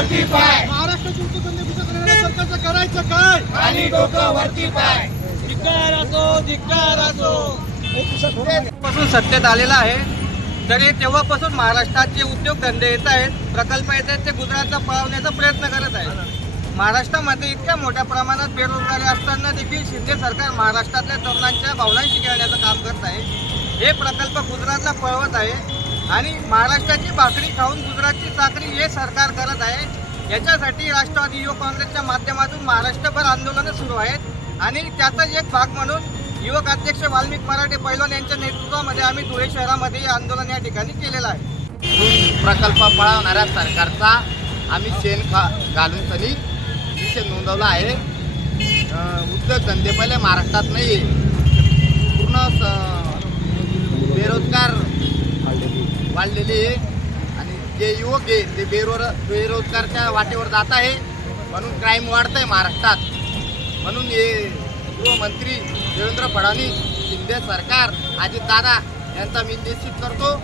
वरती पाय, महाराष्ट्राची उद्योगधंदे भूषण करणाऱ्या सरकारचं करायचं काय? खाली डोकं वरती पाय. धिक्कार असो पासून सत्तेत आलेला आहे, तरी तेव्हापासून महाराष्ट्रात जे उद्योगधंदे येत आहेत, प्रकल्प येत आहेत, ते गुजरातला पळवण्याचा प्रयत्न करत आहे. महाराष्ट्रामध्ये इतक्या मोठ्या प्रमाणात बेरोजगारी असताना देखील शिंदे सरकार महाराष्ट्रातल्या तरुणांच्या भावनांशी खेळण्याचं काम करत आहे. हे प्रकल्प गुजरातला पळवत आहे आणि महाराष्ट्राची भाकरी खाऊन गुजरातची चाकरी हे सरकार करत आहे. याच्यासाठी राष्ट्रवादी युवक काँग्रेसच्या माध्यमातून महाराष्ट्रभर आंदोलनं सुरू आहेत आणि त्याचाच एक भाग म्हणून युवक अध्यक्ष वाल्मिक मराठे पैलवान यांच्या नेतृत्वामध्ये आम्ही धुळे शहरामध्ये आंदोलन या ठिकाणी केलेलं आहे. प्रकल्प पळवणाऱ्या सरकारचा आम्ही शेण घालून सनी विषय नोंदवला आहे. उद्योगधंदे पहिले महाराष्ट्रात नाही आहे, पूर्ण बेरोजगार वाढलेले आहे आणि जे युवक आहे ते बेरोजगारच्या वाटेवर जात आहे, म्हणून क्राईम वाढत आहे महाराष्ट्रात. म्हणून हे गृहमंत्री देवेंद्र फडणवीस, शिंदे सरकार, अजितदादा यांचा मी निश्चित करतो.